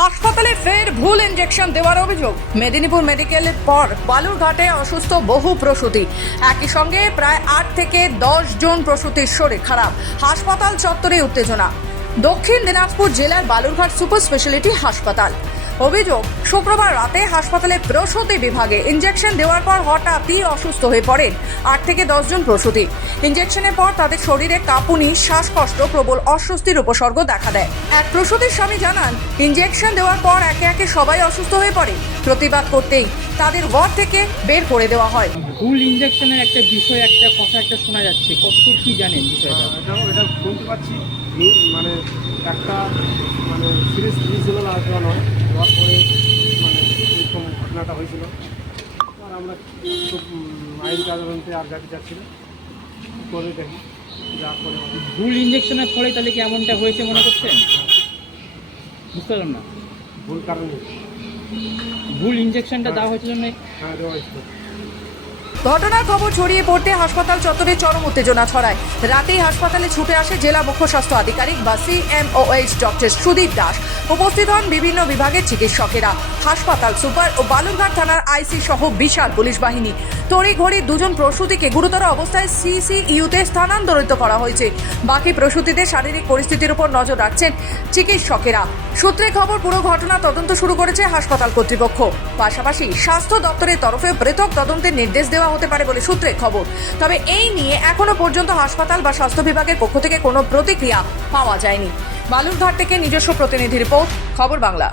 হাসপাতালে ফের ভুল ইঞ্জেকশন দেওয়ার অভিযোগ। মেদিনীপুর মেডিকেলের পর বালুরঘাটে অসুস্থ বহু প্রসূতি। একই সঙ্গে প্রায় আট থেকে দশ জন প্রসূতির শরীর খারাপ। হাসপাতাল চত্বরে উত্তেজনা। দক্ষিণ দিনাজপুর জেলার বালুরঘাট সুপার স্পেশালিটি হাসপাতাল। অভিযোগ, শুক্রবার রাতে হাসপাতালে প্রসূতি বিভাগে ইঞ্জেকশন দেওয়ার পর হঠাৎই অসুস্থ হয়ে পড়েন আট থেকে দশ জন প্রসূতি। ইঞ্জেকশনের পর তাদের শরীরে কাঁপুনি, শ্বাসকষ্ট, প্রবল অস্বস্তির উপসর্গ দেখা দেয়। এক প্রসূতির স্বামী জানান ইঞ্জেকশন দেওয়ার পর একে একে সবাই অসুস্থ হয়ে পড়ে। প্রতিবাদ করতেই তাদের ওয়ার্ড থেকে বের করে দেওয়া হয়। ভুল ইঞ্জেকশনের একটা বিষয়, একটা কথা, একটা শোনা যাচ্ছে। কতটুকু কি জানেন বিষয়টা? পাচ্ছি। নি- মানে একটা মানে সিরিজ জিনিস ছিল না দেওয়া নয়। দেওয়ার পরে মানে এরকম ঘটনাটা হয়েছিল। আর আমরা খুব আইন কাজে আর গাড়ি যাচ্ছিল করে দেখি যা করে ভুল ইঞ্জেকশনের ফলে তাহলে কি এমনটা হয়েছে মনে করছেন? বুঝতে পারলাম না। ভুল কারণে। ভুল ইঞ্জেকশনটা দেওয়া হয়েছে জন্য হ্যাঁ দেওয়া হয়েছিল। ঘটনার খবর ছড়িয়ে পড়তে হাসপাতাল চত্বরে চরম উত্তেজনা ছড়ায়। রাতেই হাসপাতালে ছুটে আসে জেলা মুখ্য স্বাস্থ্য আধিকারিক বা সিএমওএইচ ডক্টর সুদীপ দাস। উপস্থিত হন বিভিন্ন বিভাগের চিকিৎসকেরা। হাসপাতাল, সুপার ও বালুরঘাট থানার আইসি সহ বিশাল পুলিশ বাহিনী। তড়িঘড়ি দুজন প্রসূতিকে গুরুতর অবস্থায় সিসিইউতে স্থানান্তরিত করা হয়েছে। বাকি প্রসূতিদের শারীরিক পরিস্থিতির উপর নজর রাখছেন চিকিৎসকেরা। সূত্রে খবর, পুরো ঘটনা তদন্ত শুরু করেছে হাসপাতাল কর্তৃপক্ষ। পাশাপাশি স্বাস্থ্য দপ্তরের তরফে পৃথক তদন্তের নির্দেশ দেওয়া হতে পারে বলে সূত্রে খবর। তবে এই নিয়ে এখনও পর্যন্ত হাসপাতাল বা স্বাস্থ্য বিভাগের পক্ষ থেকে কোনো প্রতিক্রিয়া পাওয়া যায়নি। বালুরঘাট থেকে নিজস্ব প্রতিনিধি রিপোর্ট খবর বাংলা।